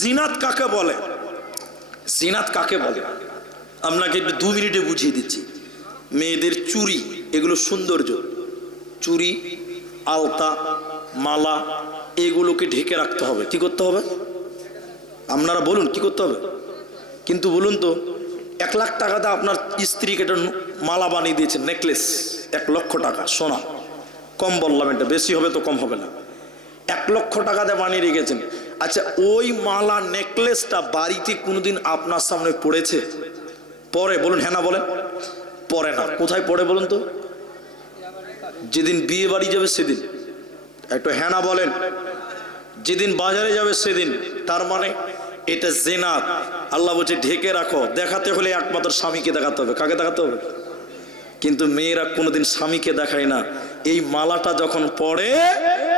জিনাত কাকে বলে? জিনাত কাকে বলে? আপনাকে একটু দু মিনিটে বুঝিয়ে দিচ্ছি। মেয়েদের চুরি, এগুলো সৌন্দর্য। চুরি, আলতা, মালা, এগুলোকে ঢেকে রাখতে হবে। কি করতে হবে? আপনারা বলুন, কি করতে হবে? কিন্তু বলুন তো, এক লাখ টাকাতে আপনার স্ত্রীকে একটা মালা বানিয়ে দিয়েছেন, নেকলেস। এক লক্ষ টাকা, সোনা। কম বললাম এটা, বেশি হবে তো কম হবে না। এক লক্ষ টাকাতে বানিয়ে রেখেছেন। আচ্ছা ওই মালা নেকলেসটা বাড়িতে কোনোদিন আপনার সামনে পড়েছে? পরে, বলুন হ্যাঁ না বলেন? পরে না। কোথায় পড়ে বলুন তো? যেদিন বিয়ে বাড়ি যাবে সেদিন। একটু হ্যাঁ না বলেন। যেদিন বাজারে যাবে সেদিন। তার মানে এটা জেনাত। আল্লাহ বলছে, ঢেকে রাখো। দেখাতে হলে একমাত্র স্বামীকে দেখাতে হবে। কাকে দেখাতে হবে? কিন্তু মেয়েরা কোনোদিন স্বামীকে দেখায় না। এই মালাটা যখন পড়ে,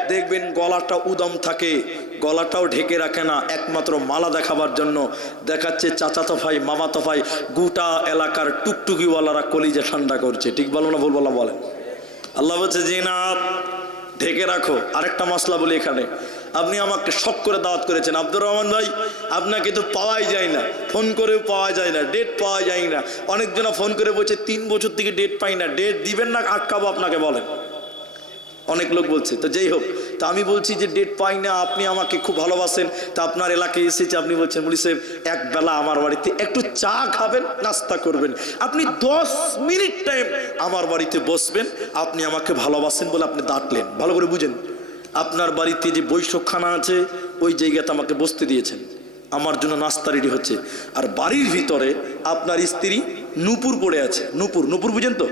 দেখবেন গলাটা উদম থাকে। গলাটাও ঢেকে রাখে না। একমাত্র মালা দেখাবার জন্য দেখাচ্ছে চাচাতো ভাই মামাতো ভাই গোটা এলাকার টুকটুকিওয়ালারা কলিজা ঠান্ডা করছে। ঠিক বলো না ভুল বললাম বলেন। আল্লাহ বলছে যে না ঢেকে রাখো। আরেকটা মশলা বলি এখানে। আপনি আমাকে শখ করে দাওয়াত করেছেন। আব্দুর রহমান ভাই, আপনাকে তো পাওয়াই যায় না। ফোন করেও পাওয়া যায় না ডেট পাওয়া যায় না। অনেকজনা ফোন করে বলছে, তিন বছর থেকে ডেট পাই না। ডেট দিবেন না, আটকাবো আপনাকে, বলেন। অনেক লোক বলছে। তো যেই হোক তা আমি বলছি যে ডেট পাই না, আপনি আমাকে খুব ভালোবাসেন, তা আপনার এলাকায় এসেছে, আপনি বলছেন বলি সাহেব, এক বেলা আমার বাড়িতে একটু চা খাবেন, নাস্তা করবেন। আপনি দশ মিনিট টাইম আমার বাড়িতে বসবেন, আপনি আমাকে ভালোবাসেন বলে আপনি ডাকলেন। ভালো করে বুঝেন, আপনার বাড়িতে যে বৈঠকখানা আছে, ওই জায়গাতে আমাকে বসতে দিয়েছেন। আমার জন্য নাস্তা রেডি হচ্ছে। আর বাড়ির ভিতরে আপনার স্ত্রী নুপুর পড়ে আছে। নুপুর নুপুর বুঝেন তো?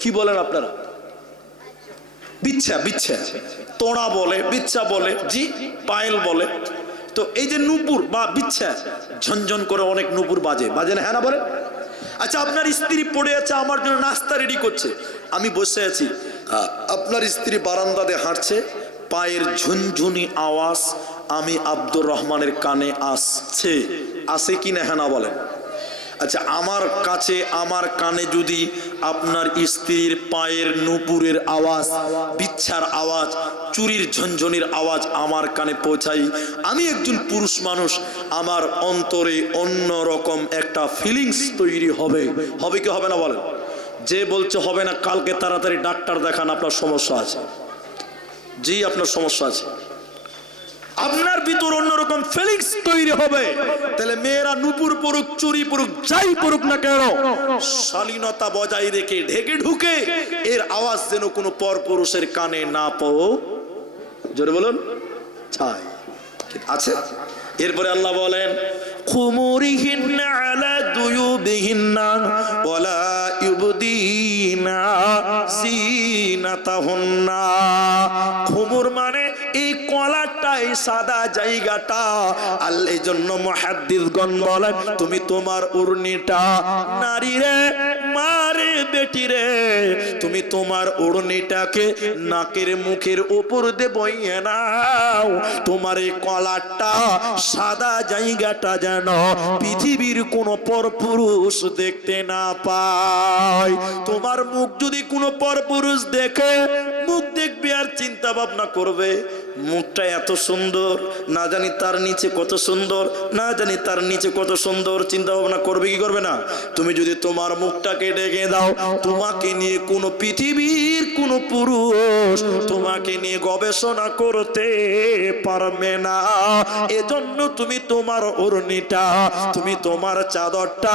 কি বলেন আপনারা? বিচ্ছা বিচ্ছা। তোড়া বলে, বিচ্ছা বলে, জি, পায়েল বলে। তো এই যে নুপুর বা বিচ্ছা, ঝনঝন করে অনেক নুপুর বাজে। বাজে না হ্যাঁ না বলে আচ্ছা আপনার স্ত্রী পড়ে আছে, আমার জন্য নাস্তা রেডি করছে। আমি বসে আছি। আপনার স্ত্রী বারান্দাতে হাঁটছে, পায়ের ঝুনঝুনি আওয়াজ আমি আব্দুর রহমানের কানে আসছে। আসে কি না হ্যাঁ না বলেন? আচ্ছা আমার কাছে, আমার কানে যদি আপনার স্ত্রীর পায়ের নুপুরের আওয়াজ, বিচ্ছার আওয়াজ, চুরির ঝনঝনির আওয়াজ আমার কানে পৌঁছাই আমি একজন পুরুষ মানুষ, আমার অন্তরে অন্য রকম একটা ফিলিংস তৈরি হবে। হবে কি হবে না বলেন? যে বলছে হবে না, কালকে তাড়াতাড়ি ডাক্তার দেখান, আপনার সমস্যা আছে। জি, আপনার সমস্যা আছে। আপনার ভিতর অন্যরকম ফিলিংস তৈরি হবে। তাহলে মেয়েরা নুপুর পড়ুক চুরি পড়ুক যাই পড়ুক না কেন, শালীনতা বজায় রেখে ঢেকে ঢুকে এর আওয়াজ যেন কোনো পর পুরুষের কানে না পাও জোরে বলুন, চাই। আছে? এরপরে আল্লাহ বলেন খুমুরিহিন্না আলা দুয়ুবিহিন্না ওয়ালা ইউবদিনা মানে এই সাদা জায়গাটা। আল্লাহ এই জন্য মুহাদ্দিসগণ বলেন, তুমি তোমার উর্নিটা নারী রে মারে বেটি রে তুমি তোমার উড়নিটাকে নাকের মুখের উপর দিয়ে বইয়ে নাও। তোমার এই কলারটা সাদা জায়গাটা যেন পৃথিবীর কোনো পরপুরুষ দেখতে না পায়। তোমার মুখ যদি কোনো পরপুরুষ দেখে, মুখ দেখবে আর চিন্তা ভাবনা করবে, মুখটা এত সুন্দর, না জানি তার নিচে কত সুন্দর, না জানি তার নিচে কত সুন্দর, চিন্তা ভাবনা করবে কি করবে না? তুমি যদি তোমার মুখটাকে ডেকে দাও, তোমাকে নিয়ে কোনো পৃথিবীর কোনো পুরুষ তোমাকে নিয়ে গবেষণা করতে পারবে না। এজন্য তুমি তোমার ওড়নিটা, তুমি তোমার চাদরটা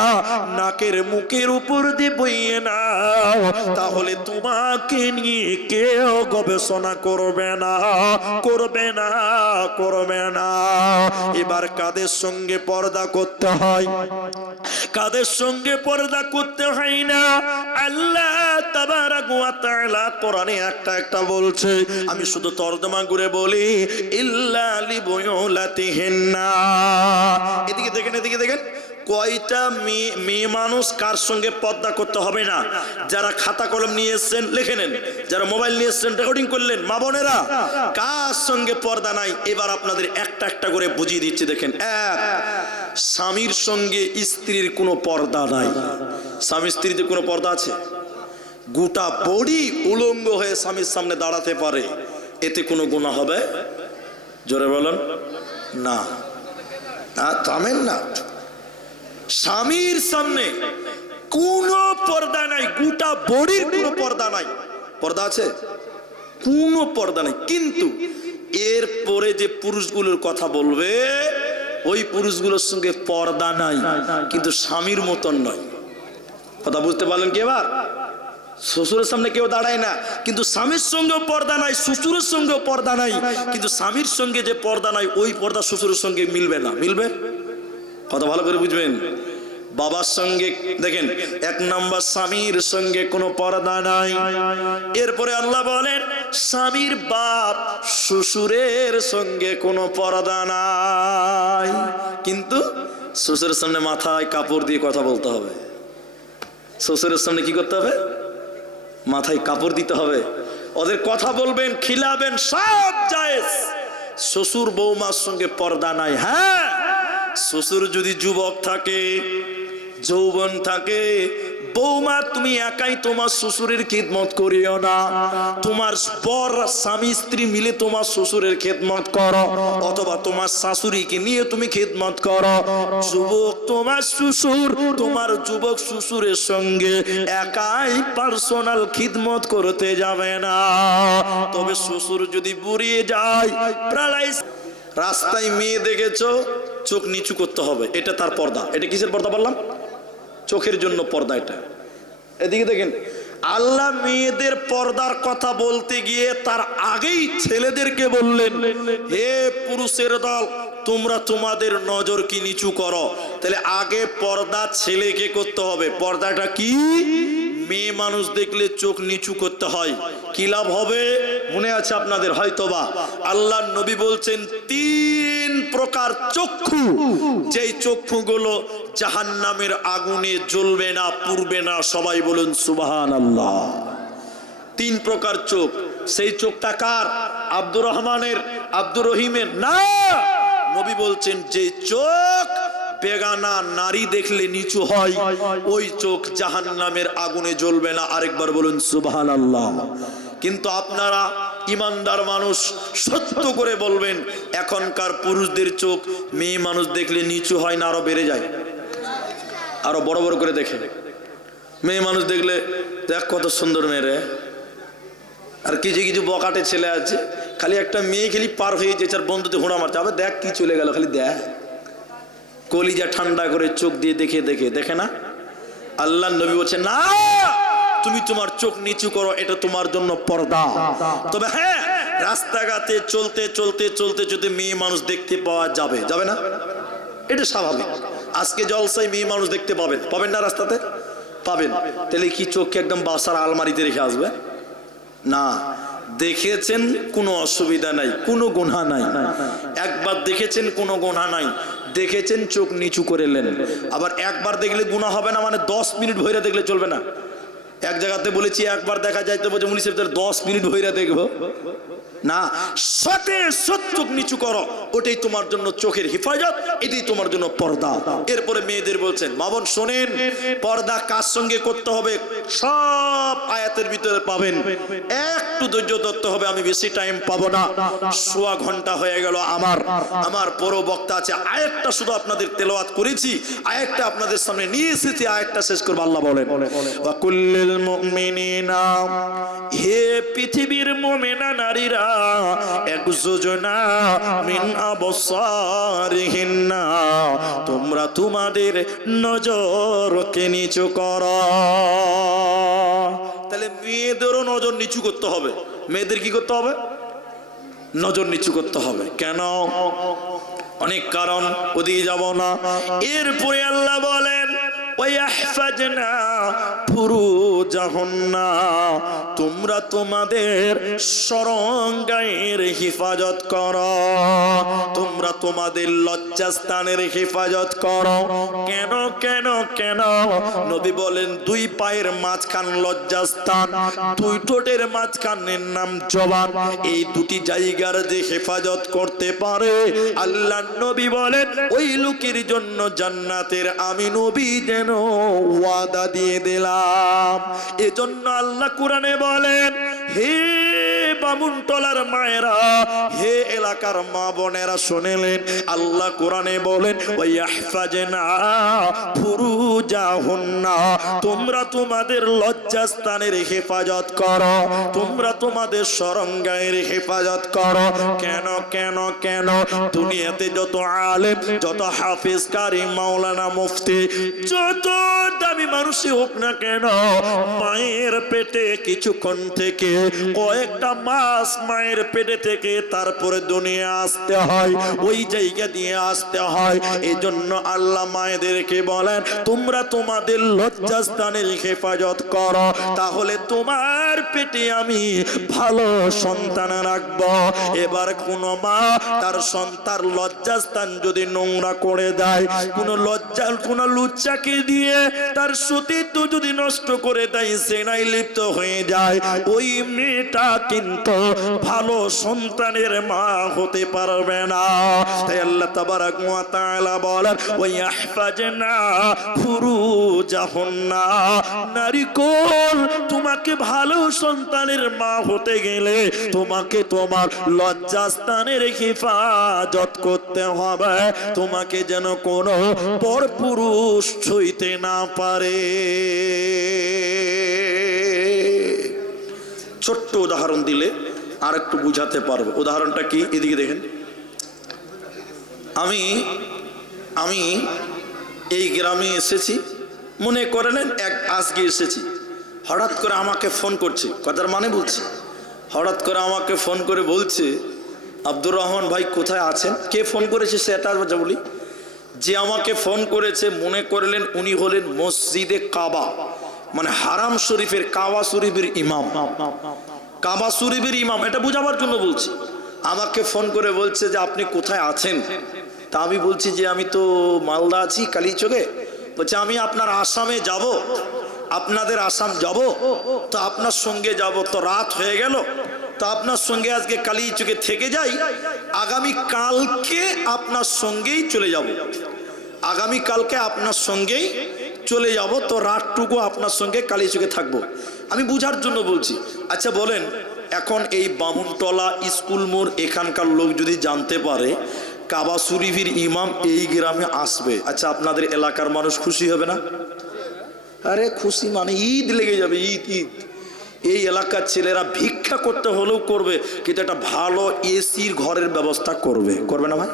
নাকের মুখের উপর দিয়ে বইয়ে নাও। তাহলে তোমাকে নিয়ে কেউ গবেষণা করবে না করবে না করবে না। এবার কাদের সঙ্গে পর্দা করতে হয়? কাদের সঙ্গে পর্দা করতে হয় না? আল্লাহ তাবারাক ওয়া কোরআনে একটা একটা বলছে, আমি শুধু তর্জমা করে বলি এদিকে দেখেন এদিকে দেখেন, কয়টা মেয়ে মানুষ কার সঙ্গে পর্দা করতে হবে না? যারা খাতা কলম নিয়ে এসছেন, লিখে নেন। যারা মোবাইল নিয়ে এসছেন রেকর্ডিং করলেন, মা বোনেরা, কার সঙ্গে পর্দা নাই? এবার আপনাদের একটা একটা করে বুঝিয়ে দিচ্ছি, দেখেন। এক, স্বামীর সঙ্গে স্ত্রীর কোনো পর্দা নাই। স্বামী স্ত্রীতে কোনো পর্দা আছে? গোটা বডি উলঙ্গ হয়ে স্বামীর সামনে দাঁড়াতে পারে, এতে কোনো গুণা হবে? জোরে বলেন না, থামেন না। স্বামীর সামনে কোনো পর্দা নাই, গোটা বডির কোনো পর্দা নাই। পর্দা আছে? কোনো পর্দা নাই। কিন্তু এর পরে যে পুরুষগুলোর কথা বলবে, ওই পুরুষগুলোর সঙ্গে পর্দা নাই, কিন্তু স্বামীর মতন নয়। কথা বুঝতে পারলেন কি এবার? শ্বশুরের সামনে কেউ দাঁড়ায় না। কিন্তু স্বামীর সঙ্গেও পর্দা নাই, শ্বশুরের সঙ্গেও পর্দা নাই। কিন্তু স্বামীর সঙ্গে যে পর্দা নাই, ওই পর্দা শ্বশুরের সঙ্গে মিলবে না। মিলবে? কথা ভালো করে বুঝবেন? বাবার সঙ্গে, দেখেন, এক নম্বর স্বামীর সঙ্গে কোনো পর্দা নাই। এরপরে আল্লাহ বলেন, স্বামীর বাপ শ্বশুরের সঙ্গে কোনো পর্দা নাই। কিন্তু শ্বশুরের সামনে মাথায় কাপড় দিয়ে কথা বলতে হবে। শ্বশুরের সামনে কি করতে হবে? মাথায় কাপড় দিতে হবে। ওদের কথা বলবেন, খিলাবেন, সব জায়েজ। শ্বশুর বৌমার সঙ্গে পর্দা নাই হ্যাঁ? শ্বশুর যদি যুবক থাকে, যৌবন থাকে বৌমা, তুমি একাই তোমার শ্বশুরের খেদমত করিও না। তোমার পর স্বামী, স্ত্রী মিলে তোমার শ্বশুরের খেদমত করো, অথবা তোমার শাশুড়িকে নিয়ে তুমি খেদমত করো। যুবক তোমার শ্বশুর, তোমার যুবক শ্বশুরের সঙ্গে একাই পার্সোনাল খিদমত করতে যাবে না। তবে শ্বশুর যদি বুড়িয়ে যায় প্যারালাইজ রাস্তায় মেয়ে দেখেছ, চোখ নিচু করতে হবে, এটা তার পর্দা। এটা কিসের পর্দা বললাম? চোখের জন্য পর্দা এটা। এদিকে দেখেন, আল্লাহ মেয়েদের পর্দার কথা বলতে গিয়ে তার আগেই ছেলেদেরকে বললেন হে পুরুষের দল তোমরা তোমাদের নজর কি নিচু করো। তাহলে আগে পর্দা ছেলেকে করতে হবে। পর্দাটা কি? মেয়ে মানুষ দেখলে চোখ নিচু করতে হয়। কি লাভ হবে? মনে আছে আপনাদের হয়তোবা। আল্লাহ নবী বলছেন, তিন প্রকার চক্ষু। যেই চক্ষুগুলো জাহান্নামের আগুনে জ্বলবে না পুরবে না, সবাই বলুন সুবাহান আল্লাহ তিন প্রকার চোখ। সেই চোখটা কার? আব্দুর রহমানের, আব্দুর রহিমের? না! নবী বলছেন, যে চোখ বেগানা নারী দেখলে নিচু হয়, ওই চোখ জাহান্নামের আগুনে জ্বলবে না। আরেকবার বলুন সুবহান আল্লাহ কিন্তু আপনারা ইমানদার মানুষ, সত্য করে বলবেন, এখনকার পুরুষদের চোখ মেয়ে মানুষ দেখলে নিচু হয় না, আরও বেড়ে যায়। আরও বড় বড় করে দেখে। মেয়ে মানুষ দেখলে, দেখ কত সুন্দর মেয়ে রে। আর কিছু কিছু বকাটে ছেলে আছে খালি একটা মেয়ে খালি পার হয়ে যেছে আর বন্ধুতে ঘোড়া মারছে। আবার দেখ কি চলে গেল, খালি দেখ। কলিজা ঠান্ডা করে চোখ দিয়ে দেখে দেখে দেখে না? আল্লাহ নবী বলছে, না, তুমি তোমার চোখ নিচু করো, এটা তোমার জন্য পর্দা। তবে হ্যাঁ রাস্তাঘাটে চলতে চলতে চলতে যদি মেয়ে মানুষ দেখতে পাওয়া যাবে যাবে না? এটা স্বাভাবিক। আজকে জলসায় মেয়ে মানুষ দেখতে পাবেন। পাবেন না রাস্তাতে? পাবেন। তাহলে কি চোখকে একদম বাসার আলমারিতে রেখে আসবে? না। দেখেছেন কোনো অসুবিধা নাই, কোনো গুণা নাই। একবার দেখেছেন কোনো গুণা নাই, দেখেছেন চোখ নিচু করে নেন। আবার একবার দেখলে গুণা হবে না মানে দশ মিনিট ভৈরা দেখলে চলবে না। এক জায়গাতে বলেছি, একবার দেখা যায় তো বলছে মুনিশের দশ মিনিট ভৈরা দেখব। না সৎ চোখ নিচু করো। ওটাই তোমার জন্য চোখের হেফাজত, এটাই তোমার জন্য পর্দা। এরপরে মেয়েদের বলছেন মামন শোনেন, পর্দা কার সঙ্গে করতে হবে? সব আয়াতের ভিতরে পাবেন। একটু ধৈর্য ধরতে হবে, আমি বেশি টাইম পাবো না। সোয়া ঘণ্টা হয়ে গেল আমার। আমার পর বক্তা আছে, আয়াতটা শুধু আপনাদের তেলাওয়াত করেছি, আয়াতটা আপনাদের সামনে নিয়ে এসেছি, আয়াতটা শেষ করব, আল্লাহ বলেন। হে পৃথিবীর মুমিনা নারীরা এক যোজনা মিন তোমরা তোমাদের নজরকে নিচু করো। তাহলে মেয়েদেরও নজর নিচু করতে হবে। মেয়েদের কি করতে হবে? নজর নিচু করতে হবে। কেন? অনেক কারণ, ওদিকে যাব না। এরপরে আল্লাহ বলেন তোমরা তোমাদের সরঙ্গায়ের হেফাজত করো, তোমরা তোমাদের লজ্জাস্থানের হেফাজত করো। কেন কেন কেন? নবী বলেন, দুই পায়ের মাঝখান লজ্জাস্থান, দুই ঠোঁটের মাঝখানের নাম জবান। এই দুটি জায়গার যে হেফাজত করতে পারে, আল্লাহ নবী বলেন, ওই লোকের জন্য জান্নাতের আমি নবী যেন ওয়াদা দিয়ে দিলাম? এজন্য আল্লাহ কোরআনে বলেন, হে বামুন টলার মায়েরা, হে এলাকার মা বোনেরা শুনেলেন। আল্লাহ কোরআনে বলেন তোমরা তোমাদের লজ্জাস্থানের হেফাজত করো, তোমরা তোমাদের সরঙ্গায়ের হেফাজত করো। কেন কেন কেন? দুনিয়াতে যত আলেম, যত হাফিজ, কারি, মাওলানা, মুফতি, যত Doutor দামি মানুষই হোক না কেন, মায়ের পেটে কিছুক্ষণ থেকে কয়েকটা মাস মায়ের পেটে থেকে তারপরে দুনিয়া আসতে হয়, ওই জায়গা দিয়ে আসতে হয়। এই জন্য আল্লাহ মায়েদেরকে বলেন, তোমরা তোমাদের লজ্জাস্থানের হেফাজত করো, তাহলে তোমার পেটে আমি ভালো সন্তান রাখব। এবার কোন মা তার সন্তান লজ্জাস্থান যদি নোংরা করে দেয়, কোন লজ্জা, কোন লুচ্চাকে দিয়ে তার সতীত্ব যদি নষ্ট করে দেয় সেনাই লিপ্ত হয়ে যায়। ওই মেয়েটা কিন্তু ভালো সন্তানের মা হতে পারবে না। তাই আল্লাহ তাবারাক ওয়া তাআলা বলেন, ওয়া ইয়াহফাজনা নারী কোল তোমাকে ভালো সন্তানের মা হতে গেলে তোমাকে তোমার লজ্জাস্থানের হেফাজত করতে হবে। তোমাকে যেন কোনো পর পুরুষ ছুঁইতে না পারে। ছোট্ট উদাহরণ দিলে আর একটু বুঝাতে পারব। উদাহরণটা কি? এদিকে দেখেন। আমি আমি এই গ্রামে এসেছি। মনে করে নেন এক আজকে এসেছি। হঠাৎ করে আমাকে ফোন করছে। কথার মানে বলছি। হঠাৎ করে আমাকে ফোন করে বলছে, আব্দুর রহমান ভাই কোথায় আছেন? কে ফোন করেছে সেটা বলি। যে আমাকে ফোন করেছে, মনে করলেন উনি হলেন মসজিদে কাবা মানে হারাম শরীফের কাবা শরীফের ইমাম। কাবা শরীফের ইমাম, এটা বোঝাবার জন্য বলছি। আমাকে ফোন করে বলছে যে আপনি কোথায় আছেন? তা আমি বলছি যে আমি তো মালদা আছি, কালীচকে। বলছে, আমি আপনার আসামে যাব, আপনাদের আসাম যাব, তো আপনার সঙ্গে যাব। তো রাত হয়ে গেল তো আপনার সঙ্গে আজকে কালীচকে থেকে যাই। আগামী কালকে আপনার সঙ্গেই চলে যাব। আগামী কালকে আপনার সঙ্গেই চলে যাব। তো রাতটুকু আপনার সঙ্গে কালীচকে থাকব। আমি বুঝার জন্য বলছি আচ্ছা বলেন, এখন এই বামুনটলা স্কুল মোড় এখানকার লোক যদি জানতে পারে কাবা শরীফের ইমাম এই গ্রামে আসবে। আচ্ছা আপনাদের এলাকার মানুষ খুশি হবে না? আরে খুশি মানে ঈদ লেগে যাবে, ঈদ ঈদ। এই এলাকার ছেলেরা ভিক্ষা করতে হলেও করবে, কিন্তু একটা ভালো এসির ঘরের ব্যবস্থা করবে। করবে না ভাই?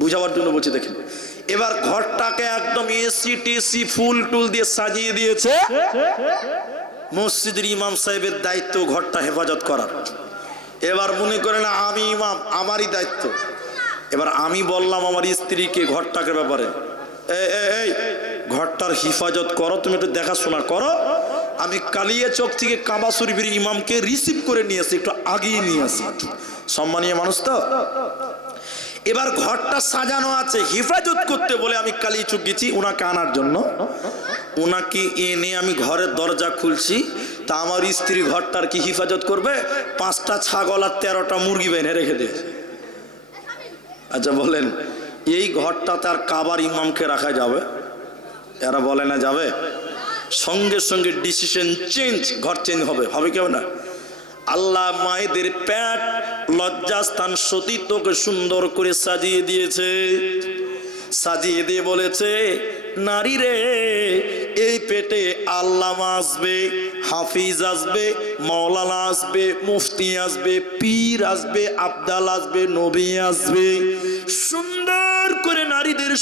বুঝাবার জন্য বলছি, দেখেন। এবার ঘরটাকে একদম এসি টেসি ফুল টুল দিয়ে সাজিয়ে দিয়েছে মসজিদের ইমাম সাহেবের দায়িত্ব ঘরটা হেফাজত করার। এবার মনে করে না আমি ইমাম, আমারই দায়িত্ব। এবার আমি বললাম, আমার স্ত্রীকে ঘরটাকে ব্যাপারে, "এ- এ- এই, ঘরটার হিফাজত করো, তুমি একটু দেখাশোনা করো। আমি কালিয়া চক থেকে কাবা শরীফের ইমামকে রিসিভ করে নিয়ে আসি, একটু আগিয়ে নিয়ে আসি। সম্মানীয় মানুষ তো এবার ঘরটা সাজানো আছে, হেফাজত করতে বলে আমি কালী চুক গেছি ওনাকে আনার জন্য। ওনাকে এনে আমি ঘরের দরজা খুলছি, তা আমার স্ত্রী ঘরটার কি হেফাজত করবে? পাঁচটা ছাগল আর তেরোটা মুরগি বেঁধে রেখে দিয়েছে আচ্ছা বলেন, এই ঘরটা তার কাবার ইমামকে রাখা যাবে? এরা বলে না যাবে? সঙ্গে সঙ্গে ডিসিশন চেঞ্জ ঘর চেঞ্জ হবে। হবে কেউ না? আল্লাহ মায়েদের প্যাট লজ্জাস্থান সতীত্বকে সুন্দর করে সাজিয়ে দিয়েছে। সাজিয়ে দিয়ে বলেছে, নারী রে, এই পেটে আল্লাহ আসবে, হাফিজ আসবে মৌলানা আসবে, মুফতি আসবে, পীর আসবে, আবদাল আসবে, নবী আসবে। সুন্দর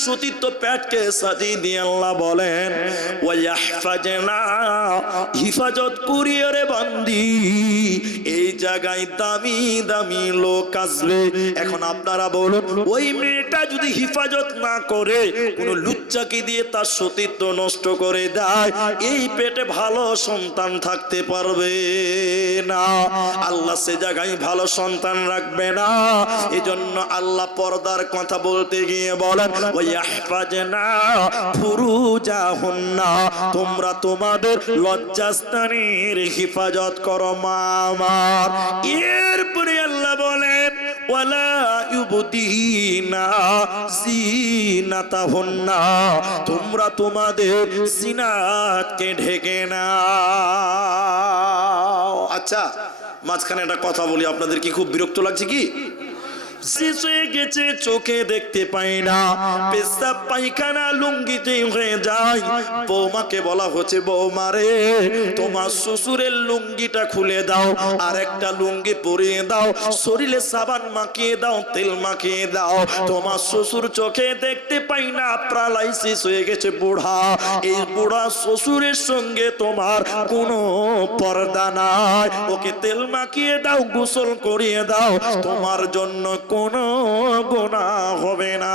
সতীত্ব প্যাটকে সাজিয়ে দিয়ে আল্লাহ বলেন হিফাজত করিয়ে বান্দি। এই জায়গায় দামি দামি লোক আসবে। এখন আপনারা বলুন, ওই মেয়েটা যদি হিফাজত না করে, কোন লুচ্চাকে দিয়ে তার সতীত্ব নষ্ট করে দেয়, এই পেটে ভালো সন্তান থাকতে পারবে না। আল্লাহ সে জায়গায় ভালো সন্তান রাখবে না। এজন্য আল্লাহ পর্দার কথা বলতে গিয়ে বলেন ওই আহফাজনা ফুরুজাহুন্না তোমরা তোমাদের লজ্জাস্থানের হেফাজত করো মা আমার। এরপরে আল্লাহ বলেন, ওয়ালা ইউবদিনা জিনাতাহুন্না তোমরা তোমাদের সিনাতকে ঢেকে নাও। আচ্ছা মাঝখানে একটা কথা বলি, আপনাদের কি খুব বিরক্ত লাগছে কি? গেছে, চোখে দেখতে পাই না। পেশাব পায়খানা হয়ে যায়। বৌমাকে বলা হচ্ছে, বৌমা রে, তোমার শ্বশুরের লুঙ্গিটা খুলে দাও আর একটা লুঙ্গি পরিয়ে দাও, শরীরে সাবান মাখিয়ে দাও, তেল মাখিয়ে দাও। তোমার শ্বশুর চোখে দেখতে পাই না প্রালাইসিস হয়ে গেছে বুড়া। এই বুড়া শ্বশুরের সঙ্গে তোমার কোনো পর্দা নাই। ওকে তেল মাখিয়ে দাও, গোসল করিয়ে দাও। তোমার জন্য কোনো গোনা হবে না।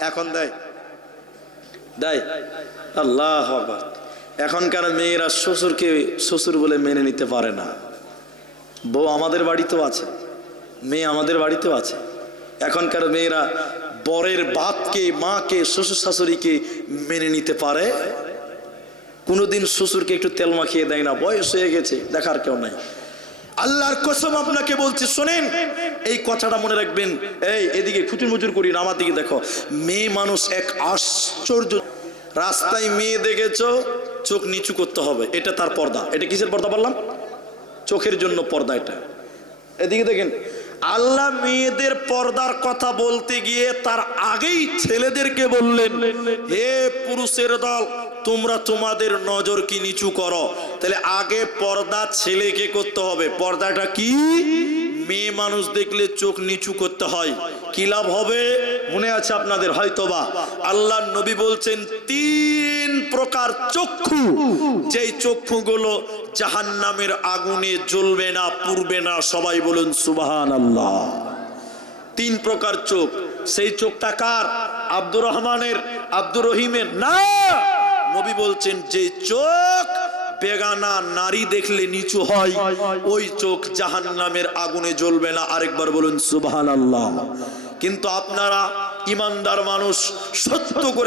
এখন দেয়। দেয়। আল্লাহ এখনকার মেয়েরা শ্বশুরকে, শ্বশুর বলে মেনে নিতে পারে না। বউ আমাদের বাড়িতেও আছে। মেয়ে আমাদের বাড়িতেও আছে। এখনকার মেয়েরা বরের বাপকে, মাকে, শ্বশুর শাশুড়িকে মেনে নিতে পারে। কোনোদিন শ্বশুরকে একটু তেল মাখিয়ে দেয় না। বয়স হয়ে গেছে, দেখার কেউ নাই। আল্লাহর কসম আপনাকে বলছি, শোনেন, এই কথাটা মনে রাখবেন। এই, এদিকে খুচুর মুচুর করি না, আমার দিকে দেখো। মেয়ে মানুষ এক আশ্চর্য রাস্তায় মেয়ে দেখেছ, চোখ নিচু করতে হবে। এটা তার পর্দা। এটা কিসের পর্দা বললাম? চোখের জন্য পর্দা এটা। এদিকে দেখেন, আল্লাহ মেয়েদের পর্দার কথা বলতে গিয়ে তার আগেই ছেলেদেরকে বললেন, হে পুরুষের দল তোমরা তোমাদের নজর কি নিচু করো। তাহলে আগে পর্দা ছেলেকে করতে হবে। পর্দাটা কি? মেয়ে মানুষ দেখলে চোখ নিচু করতে হয়। কি লাভ হবে? মনে আছে আপনাদের হয়তো হয়তোবা। আল্লাহ নবী বলছেন, তিন প্রকার চক্ষু। যেই চক্ষুগুলো জাহান্নামের আগুনে জ্বলবে না, পুড়বে না, সবাই বলুন সুবাহান আল্লাহ তিন প্রকার চোখ। সেই চোখটা কার? আব্দুর রহমানের, আব্দুর রহিমের? না! নবী বলছেন, যে চোখ বেগানা নারী দেখলে নিচু হয়, ওই চোখ জাহান নামের আগুনে জ্বলবে না। আরেকবার বলুন সুবাহ আল্লাহ কিন্তু আপনারা ইমানদার মানুষ সত্য করে